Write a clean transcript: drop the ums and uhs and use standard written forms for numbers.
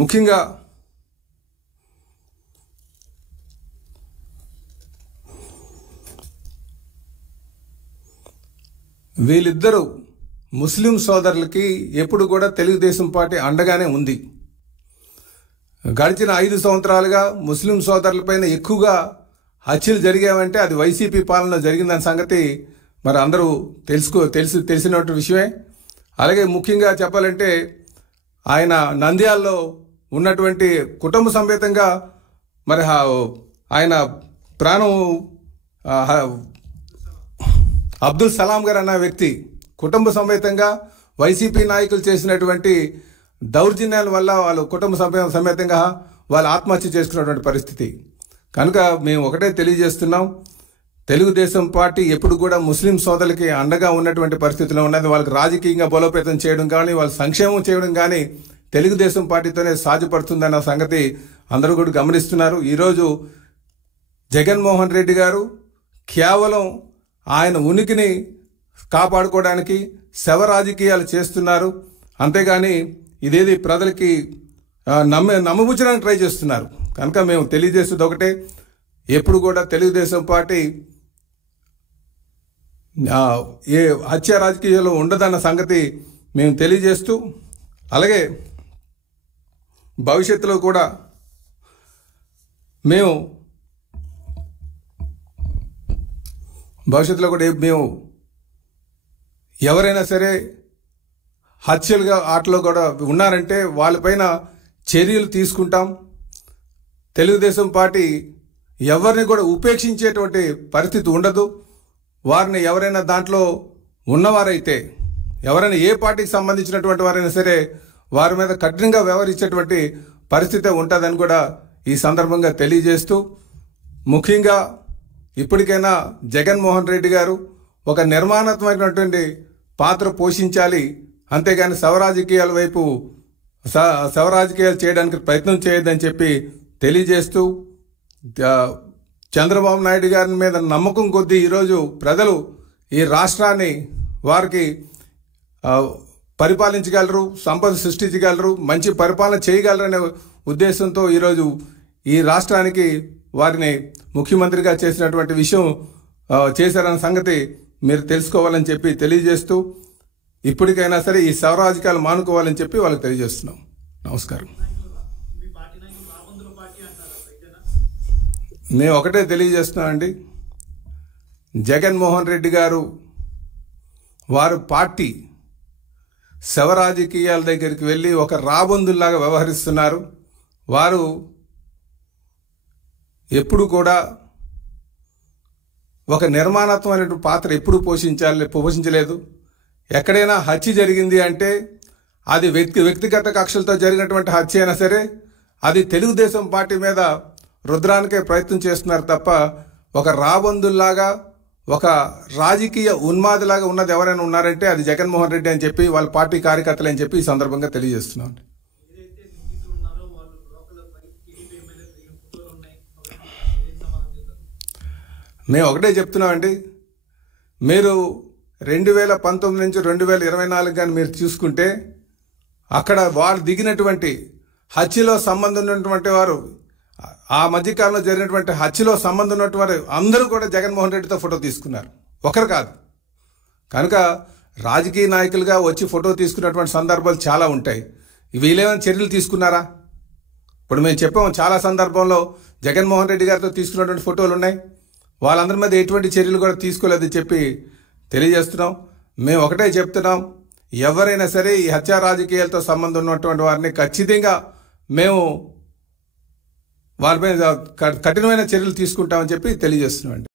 ముఖ్యంగా వీళ్ళిద్దరూ ముస్లిం సోదరులకి ఎప్పుడు కూడా తెలుగుదేశం పార్టీ అండగానే ఉంది. గడిచిన 5 సంవత్సరాలుగా ముస్లిం సోదరులపైన ఎక్కువగా హత్యలు జరిగావంటే అది వైసీపీ పాలన జరిగిందన్న సంగతి మరి అందరూ తెలిసినటువంటి విషయమే. అలాగే ముఖ్యంగా చెప్పాలంటే ఆయన నంద్యాలలో ఉన్నటువంటి కుటుంబ సమేతంగా మరి ఆయన ప్రాణం అబ్దుల్ సలాం గారు అన్న వ్యక్తి కుటుంబ సమేతంగా వైసీపీ నాయకులు చేసినటువంటి దౌర్జన్యాల వల్ల వాళ్ళు కుటుంబ సమేతంగా వాళ్ళు ఆత్మహత్య చేసుకున్నటువంటి పరిస్థితి. కనుక మేము ఒకటే తెలియజేస్తున్నాం, తెలుగుదేశం పార్టీ ఎప్పుడు కూడా ముస్లిం సోదరులకి అండగా ఉన్నటువంటి పరిస్థితిలో ఉన్నది. వాళ్ళకి రాజకీయంగా బలోపేతం చేయడం కానీ వాళ్ళ సంక్షేమం చేయడం కానీ తెలుగుదేశం పార్టీతోనే సాధ్యపడుతుందన్న సంగతి అందరూ కూడా గమనిస్తున్నారు. ఈరోజు జగన్మోహన్ రెడ్డి గారు కేవలం ఆయన ఉనికిని కాపాడుకోవడానికి శవ రాజకీయాలు చేస్తున్నారు. అంతేగాని ఇదేది ప్రజలకి నమ్మబుచ్చడానికి ట్రై చేస్తున్నారు. కనుక మేము తెలియజేసేది ఒకటే, ఎప్పుడు కూడా తెలుగుదేశం పార్టీ ఏ హత్య రాజకీయాలు ఉండదన్న సంగతి మేము తెలియజేస్తూ, అలాగే భవిష్యత్తులో కూడా మేము ఎవరైనా సరే హత్యలుగా ఆటలో కూడా ఉన్నారంటే వాళ్ళపైన చర్యలు తీసుకుంటాం. తెలుగుదేశం పార్టీ ఎవరిని కూడా ఉపేక్షించేటువంటి పరిస్థితి ఉండదు. వారిని ఎవరైనా దాంట్లో ఉన్నవారైతే, ఎవరైనా ఏ పార్టీకి సంబంధించినటువంటి వారైనా సరే వారి మీద కఠినంగా వ్యవహరించేటువంటి పరిస్థితి ఉంటుందని కూడా ఈ సందర్భంగా తెలియజేస్తూ, ముఖ్యంగా ఇప్పటికైనా జగన్మోహన్ రెడ్డి గారు ఒక నిర్మాణాత్మకమైనటువంటి పాత్ర పోషించాలి. అంతేగాని శవరాజకీయాల వైపు శవరాజకీయాలు చేయడానికి ప్రయత్నం చేయొద్దని చెప్పి తెలియజేస్తూ, చంద్రబాబు నాయుడు గారి మీద నమ్మకం కొద్దీ ఈరోజు ప్రజలు ఈ రాష్ట్రాన్ని వారికి పరిపాలించగలరు, సంపద సృష్టించగలరు, మంచి పరిపాలన చేయగలరనే ఉద్దేశంతో ఈరోజు ఈ రాష్ట్రానికి వారిని ముఖ్యమంత్రిగా చేసినటువంటి విషయం చేశారన్న సంగతి మీరు తెలుసుకోవాలని చెప్పి తెలియజేస్తూ, ఇప్పటికైనా సరే ఈ శవరాజకీయాలు మానుకోవాలని చెప్పి వాళ్ళకి తెలియజేస్తున్నాం. నమస్కారం. మేము ఒకటే తెలియజేస్తున్నామండి, జగన్మోహన్ రెడ్డి గారు వారు పార్టీ శవరాజకీయాల దగ్గరికి వెళ్ళి ఒక రాబందుల్లాగా వ్యవహరిస్తున్నారు. వారు ఎప్పుడు కూడా ఒక నిర్మాణాత్మకమైన పాత్ర ఎప్పుడు పోషించలేదు. ఎక్కడైనా హత్య జరిగింది అంటే అది వ్యక్తిగత కక్షలతో జరిగినటువంటి హత్య అయినా సరే అది తెలుగుదేశం పార్టీ మీద రుద్రానికే ప్రయత్నం చేస్తున్నారు తప్ప ఒక రాబందుల్లాగా ఒక రాజకీయ ఉన్మాదిలాగా ఉన్నది ఎవరైనా ఉన్నారంటే అది జగన్మోహన్ రెడ్డి అని చెప్పి వాళ్ళ పార్టీ కార్యకర్తలు అని చెప్పి ఈ సందర్భంగా తెలియజేస్తున్నాం. మేము ఒకటే చెప్తున్నామండి, మీరు 2019 నుంచి 2024 కానీ మీరు చూసుకుంటే అక్కడ వారు దిగినటువంటి హత్యలో సంబంధం ఉన్నటువంటి వారు, ఆ మధ్యకాలంలో జరిగినటువంటి హత్యలో సంబంధం ఉన్నటువంటి వారు అందరూ కూడా జగన్మోహన్ రెడ్డితో ఫోటో తీసుకున్నారు, ఒకరు కాదు. కనుక రాజకీయ నాయకులుగా వచ్చి ఫోటో తీసుకున్నటువంటి సందర్భాలు చాలా ఉంటాయి. వీళ్ళేమైనా చర్యలు తీసుకున్నారా? ఇప్పుడు మేము చెప్పాము, చాలా సందర్భంలో జగన్మోహన్ రెడ్డి గారితో తీసుకున్నటువంటి ఫోటోలు ఉన్నాయి. వాళ్ళందరి మీద ఎటువంటి చర్యలు కూడా తీసుకోలేదని చెప్పి తెలియజేస్తున్నాం. మేము ఒకటే చెప్తున్నాం, ఎవరైనా సరే ఈ హత్యా రాజకీయాలతో సంబంధం ఉన్నటువంటి వారిని ఖచ్చితంగా మేము వారిపై కఠినమైన చర్యలు తీసుకుంటామని చెప్పి తెలియజేస్తున్నాం.